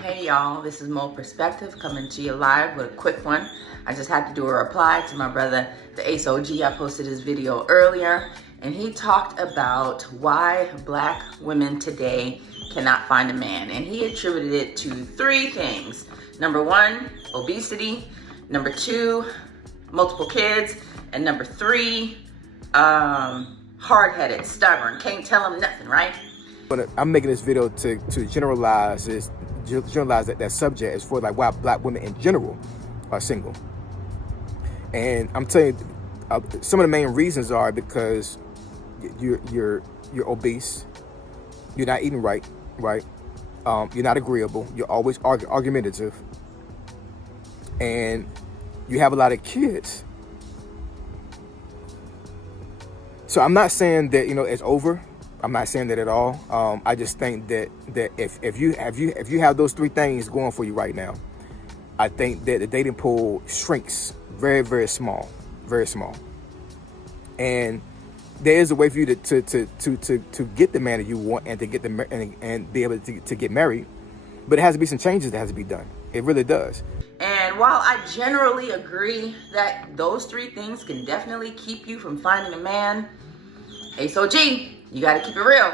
Hey y'all, this is Mo Perspective coming to you live with a quick one. I just had to do a reply to my brother, the Ace OG. I posted his video earlier and he talked about why black women today cannot find a man. And he attributed it to three things. Number one, obesity. Number two, multiple kids. And number three, hard-headed, stubborn, can't tell him nothing, right? But I'm making this video to generalize that subject as for like why black women in general are single. And I'm telling you, some of the main reasons are because you're obese, you're not eating right, you're not agreeable, you're always argumentative, and you have a lot of kids. So I'm not saying that it's over. I'm not saying that at all. I just think that if you have those three things going for you right now, I think that the dating pool shrinks very, very small, very small. And there is a way for you to get the man that you want and to get and be able to get married, but it has to be some changes that has to be done. It really does. And while I generally agree that those three things can definitely keep you from finding a man, Ace OG, you got to keep it real.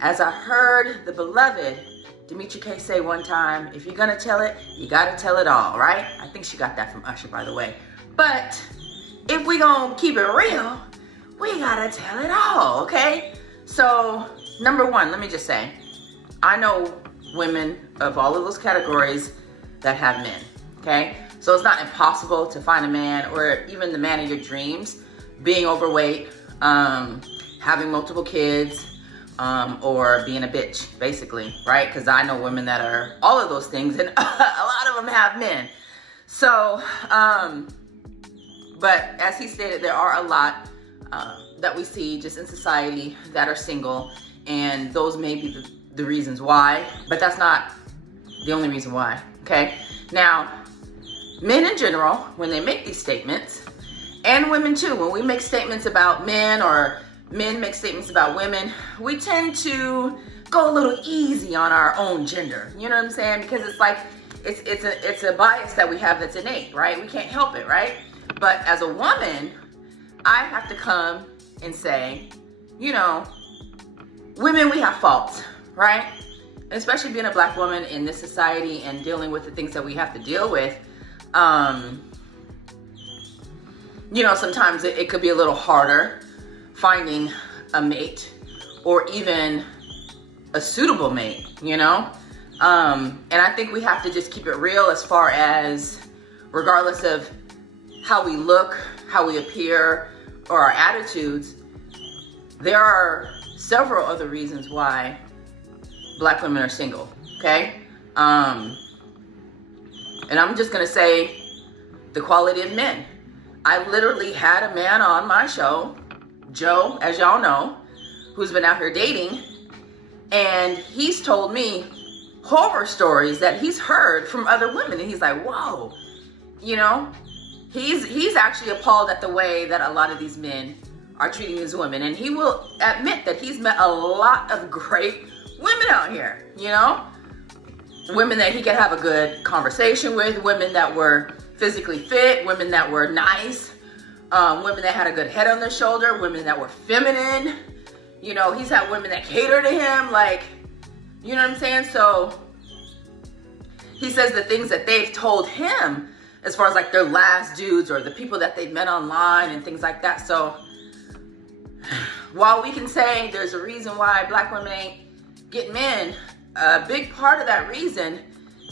As I heard the beloved Demetri K say one time, if you're going to tell it, you got to tell it all, right? I think she got that from Usher, by the way. But if we going to keep it real, we got to tell it all, okay? So, number one, let me just say, I know women of all of those categories that have men, okay? So it's not impossible to find a man or even the man of your dreams, being overweight, having multiple kids, or being a bitch, basically, right? Because I know women that are all of those things, and a lot of them have men. So, but as he stated, there are a lot that we see just in society that are single, and those may be the reasons why, but that's not the only reason why, okay? Now, men in general, when they make these statements, and women too, when we make statements about men or men make statements about women, we tend to go a little easy on our own gender. You know what I'm saying? Because it's like, it's a bias that we have that's innate, right? We can't help it, right? But as a woman, I have to come and say, women, we have faults, right? Especially being a black woman in this society and dealing with the things that we have to deal with. Sometimes it could be a little harder finding a mate or even a suitable mate, and I think we have to just keep it real as far as regardless of how we look, how we appear, or our attitudes, there are several other reasons why black women are single, okay? And I'm just gonna say the quality of men. I literally had a man on my show, Joe, as y'all know, who's been out here dating, and he's told me horror stories that he's heard from other women, and he's like, whoa, he's actually appalled at the way that a lot of these men are treating these women, and he will admit that he's met a lot of great women out here, women that he could have a good conversation with, women that were physically fit, women that were nice, women that had a good head on their shoulder, women that were feminine. He's had women that cater to him, you know what I'm saying? So he says the things that they've told him as far as like their last dudes or the people that they've met online and things like that. So while we can say there's a reason why black women ain't getting men, a big part of that reason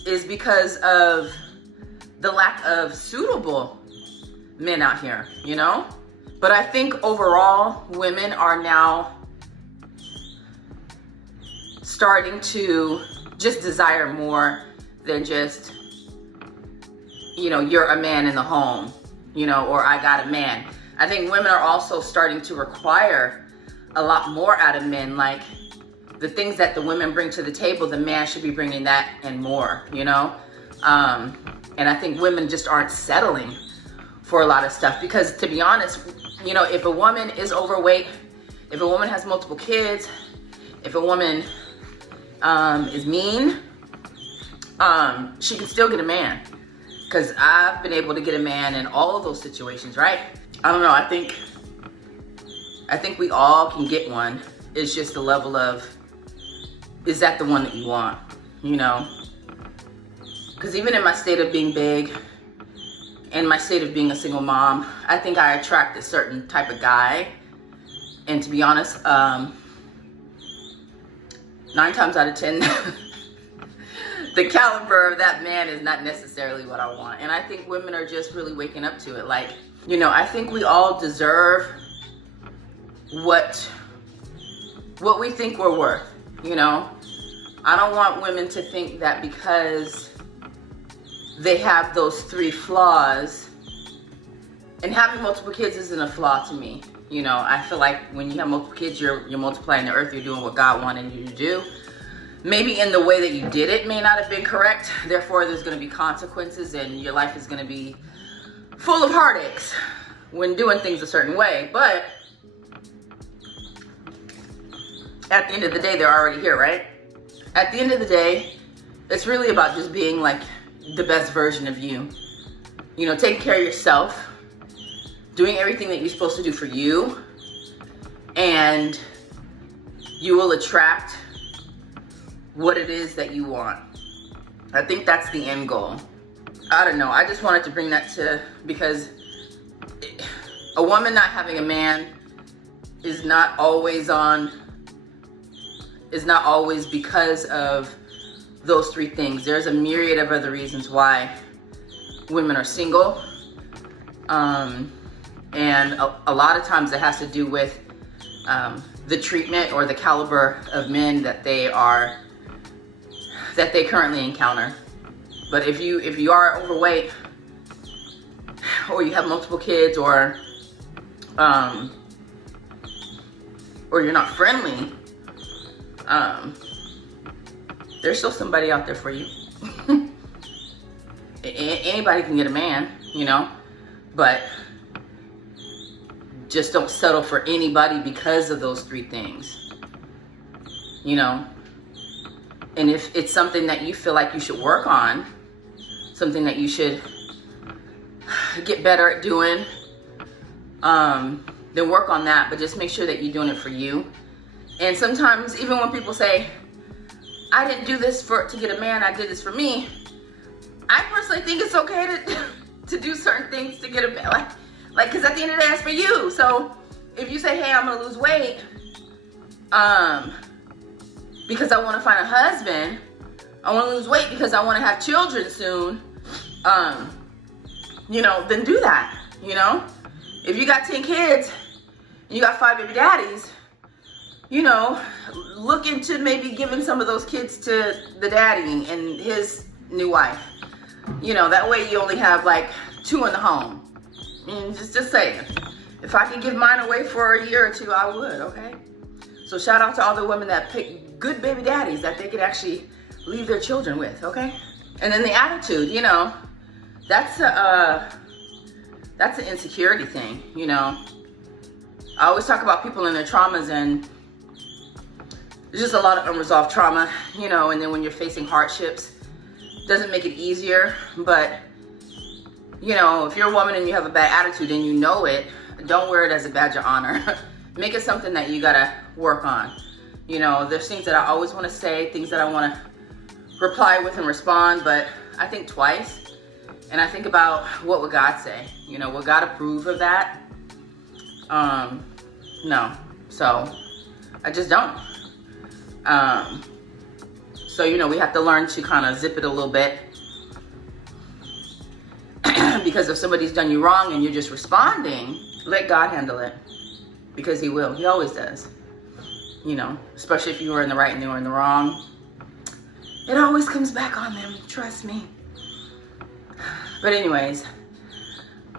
is because of the lack of suitable men out here, But I think overall, women are now starting to just desire more than just, you're a man in the home, or I got a man. I think women are also starting to require a lot more out of men, like the things that the women bring to the table, the man should be bringing that and more, and I think women just aren't settling for a lot of stuff because, to be honest, if a woman is overweight, if a woman has multiple kids, if a woman is mean, she can still get a man. Because I've been able to get a man in all of those situations, right? I don't know, I think we all can get one. It's just the level of, is that the one that you want, you know? Because even in my state of being big and my state of being a single mom, I think I attract a certain type of guy. And to be honest, 9 times out of 10, the caliber of that man is not necessarily what I want. And I think women are just really waking up to it. Like, you know, I think we all deserve what we think we're worth, you know? I don't want women to think that because they have those 3 flaws, and having multiple kids isn't a flaw to me. You know, I feel like when you have multiple kids, you're multiplying the earth, you're doing what God wanted you to do. Maybe in the way that you did it may not have been correct. Therefore, there's going to be consequences and your life is going to be full of heartaches when doing things a certain way. But at the end of the day, they're already here, right? At the end of the day, it's really about just being like the best version of you. You know, taking care of yourself, doing everything that you're supposed to do for you, and you will attract what it is that you want. I think that's the end goal. I don't know. I just wanted to bring that to, because a woman not having a man is not always because of those 3 things. There's a myriad of other reasons why women are single. And a lot of times it has to do with the treatment or the caliber of men that they currently encounter. But if you are overweight, or you have multiple kids, or you're not friendly, there's still somebody out there for you. Anybody can get a man, you know, but just don't settle for anybody because of those 3 things, you know. And if it's something that you feel like you should work on, something that you should get better at doing, then work on that. But just make sure that you're doing it for you. And sometimes, even when people say, I didn't do this to get a man, I did this for me, I personally think it's okay to do certain things to get a man. Like, because at the end of the day, that's for you. So if you say, hey, I'm going to lose weight, because I want to find a husband, I want to lose weight because I want to have children soon, you know, then do that, you know? If you got 10 kids, and you got 5 baby daddies, you know, look into maybe giving some of those kids to the daddy and his new wife. You know, that way you only have like 2 in the home. And just saying, if I could give mine away for a year or 2, I would, okay? So shout out to all the women that pick good baby daddies that they could actually leave their children with, okay? And then the attitude, you know, that's an insecurity thing, you know. I always talk about people and their traumas, and there's just a lot of unresolved trauma, you know, and then when you're facing hardships, it doesn't make it easier. But, you know, if you're a woman and you have a bad attitude and you know it, don't wear it as a badge of honor. Make it something that you gotta work on. You know, there's things that I always wanna say, things that I wanna reply with and respond, but I think twice. And I think about, what would God say? You know, would God approve of that? No. So I just don't. So, you know, we have to learn to kind of zip it a little bit. Because if somebody's done you wrong and you're just responding, let God handle it. Because he will. He always does. You know, especially if you were in the right and they were in the wrong. It always comes back on them. Trust me. But anyways,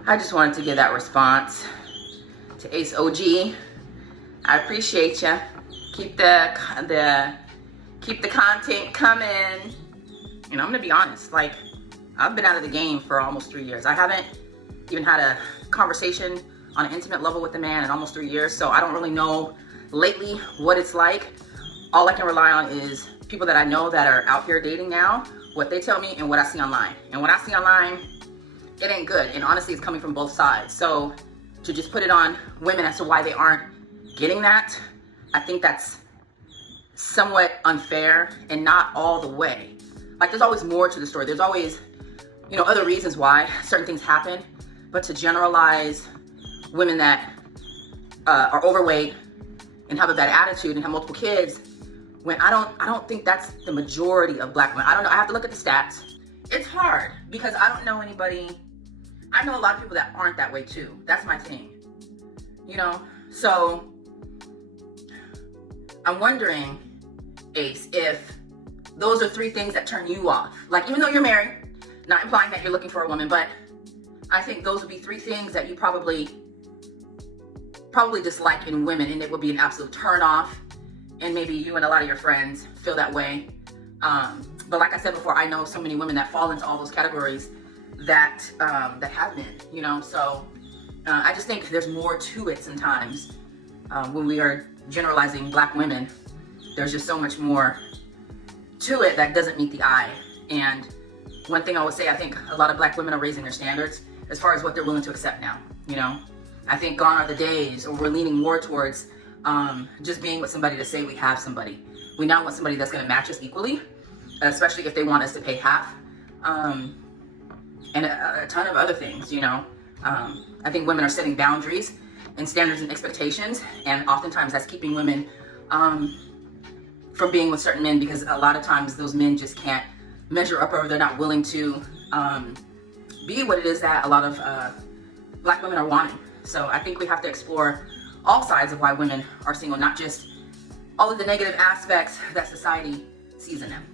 I just wanted to give that response to Ace OG. I appreciate you. Keep the content coming. And I'm gonna be honest, like, I've been out of the game for almost 3 years. I haven't even had a conversation on an intimate level with a man in almost 3 years, so I don't really know lately what it's like. All I can rely on is people that I know that are out here dating now, what they tell me and what I see online. And what I see online, it ain't good. And honestly, it's coming from both sides. So to just put it on women as to why they aren't getting that, I think that's somewhat unfair and not all the way. Like, there's always more to the story. There's always, you know, other reasons why certain things happen. But to generalize women that are overweight and have a bad attitude and have multiple kids, when I don't think that's the majority of black women. I don't know. I have to look at the stats. It's hard because I don't know anybody. I know a lot of people that aren't that way too. That's my thing. You know? So I'm wondering, Ace, if those are 3 things that turn you off. Like, even though you're married, not implying that you're looking for a woman, but I think those would be 3 things that you probably dislike in women, and it would be an absolute turn off. And maybe you and a lot of your friends feel that way. But like I said before, I know so many women that fall into all those categories that have men, you know? So I just think there's more to it sometimes. When we are generalizing black women, there's just so much more to it that doesn't meet the eye. And one thing I would say, I think a lot of black women are raising their standards as far as what they're willing to accept now, you know? I think gone are the days, or we're leaning more towards just being with somebody to say we have somebody. We now want somebody that's going to match us equally, especially if they want us to pay half, and a ton of other things, you know. I think women are setting boundaries and standards and expectations, and oftentimes that's keeping women from being with certain men, because a lot of times those men just can't measure up, or they're not willing to be what it is that a lot of black women are wanting. So I think we have to explore all sides of why women are single, not just all of the negative aspects that society sees in them.